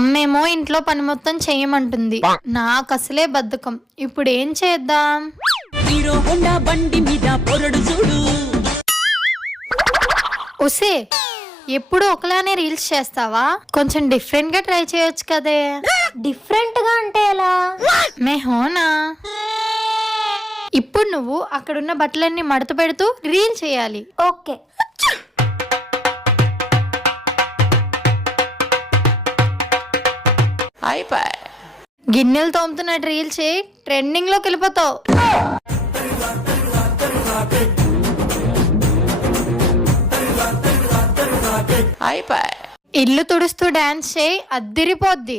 అమ్మేమో ఇంట్లో పని మొత్తం చెయ్యమంటుంది. నాకు అసలే బద్ధకం. ఇప్పుడు ఏం చేద్దాం? హీరో హోండా బండి మీద పొరడు చూడు. ఉసే, ఎప్పుడు ఒకలానే రీల్స్ చేస్తావా? కొంచెం డిఫరెంట్ గా ట్రై చేయొచ్చు కదే. డిఫరెంట్ గా అంటే ఎలా? మే హోనా. ఇప్పుడు నువ్వు అక్కడున్న బట్టలన్నీ మడత పెడుతూ రీల్ చేయాలి. ఓకే. గిన్నెలు తోముతున్నట్టు రీల్ చేయి, ట్రెండింగ్ లోకి వెళ్ళిపోతావు. ఇల్లు తుడుస్తూ డాన్స్ చేయి, అద్దిరిపోద్ది.